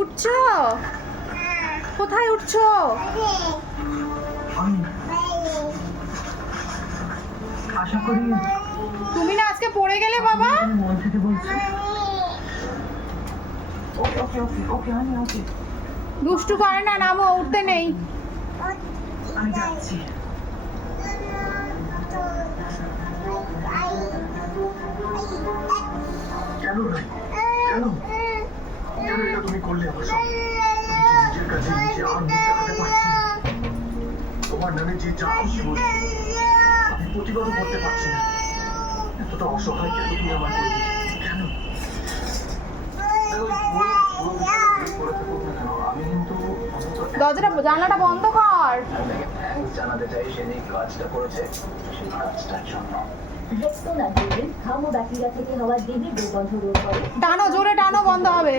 উঠছো? কোথায় উঠছো? আশা করি তুমি না আজকে পড়ে গেলে বাবা? মন থেকে বলছো। ওকে ওকে ওকে ওকে আমি ওকে দুষ্টু করে না, নামো, উঠতে নেই। আমি যাচ্ছি। কেন নয়? কেন কেন এটা তুমি করলে আমার সঙ্গে? নিজের কাছে নিজে আর মুখ দেখাতে পারছি না। তোমার নামে যে যা খুশি বলছি, আমি প্রতিবাদও করতে পারছি না। এতটা অসহায় কেন তুমি আমার করে দিলে? কেন? আমি কিন্তু দরজাটা জানলাটা বন্ধ কর। জানাতে চাই সে যে কাজটা করেছে সেই কাজটার জন্য। রেক্সোনা ডিউরিন ঘাম ও ব্যাকটেরিয়া থেকে হওয়া ডিবি দুর্গন্ধ রোধ করে। টানো, জোরে টানো, বন্ধ হবে।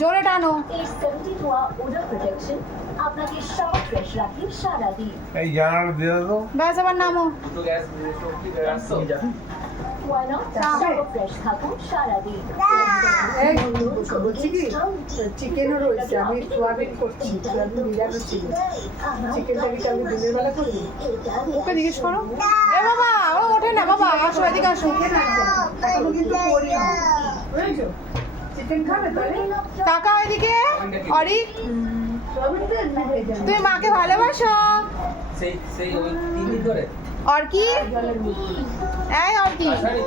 জোরে টানো। এর 70 ধোয়া ওডর প্রোটেকশন আপনাকে সবার ফ্রেশ রাখে সারা দিন। এই জানালা দিয়ে দাও। ব্যাস, আবার নামো। দুটো গ্যাস তুমি যাবে? Why not? সবার ফ্রেশ থাকুন সারা দিন। বলছি কি চিকেনও রয়েছে, আমি সোয়াবিন করছি, সোয়াবিন বিরিয়ানি ছিল, চিকেনটাকে কি আমি দিনের বেলা করি? ওকে জিজ্ঞেস করো। এ বাবা, ও ওঠে না বাবা, আসো এদিকে আসো। এখনো কিন্তু করি বুঝেছো? চিকেন খাবে তাহলে? কাকা এদিকে। অরি, সোয়াবিনটা না হয়ে যাবে তুমি মাকে ভালোবাসো? সেই সেই ওই 3 দিন ধরে আর কি? জলের মধ্যে এই আর কি? আষাঢ়ি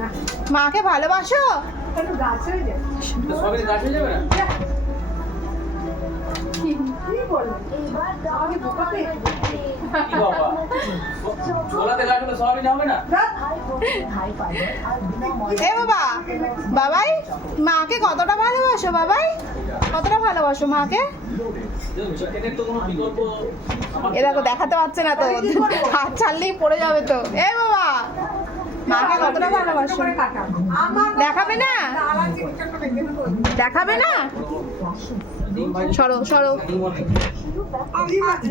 না, মাকে ভালোবাসো? কেন গাছ হয়ে যাবে? তো সবে গাছ হয়ে যাবে না? কি বলো? এবার আমাকে বোকা পেয়ে কি বাবা, ছোলাতে গাছ হলে সবই হবে না? হাই প্রোটিন হাই ফাইবার আর বিনা এ বাবা, বাবাই মাকে কতটা ভালোবাসো? বাবাই কতটা ভালোবাসো মাকে? চিকেনের তো কোনো বিকল্প আমার এ দেখো, দেখাতে পারছে না তো, হাত ছাড়লেই পড়ে যাবে তো। এ বাবা, মাকে কতটা ভালোবাসো? করে কাটা আমার দেখাবে না? আলাদা চিকেনটা ভেঙে দেবো। দেখাবে না? ডিম ভাজি সরো সরো। ডিম অনেক। কি মাছ?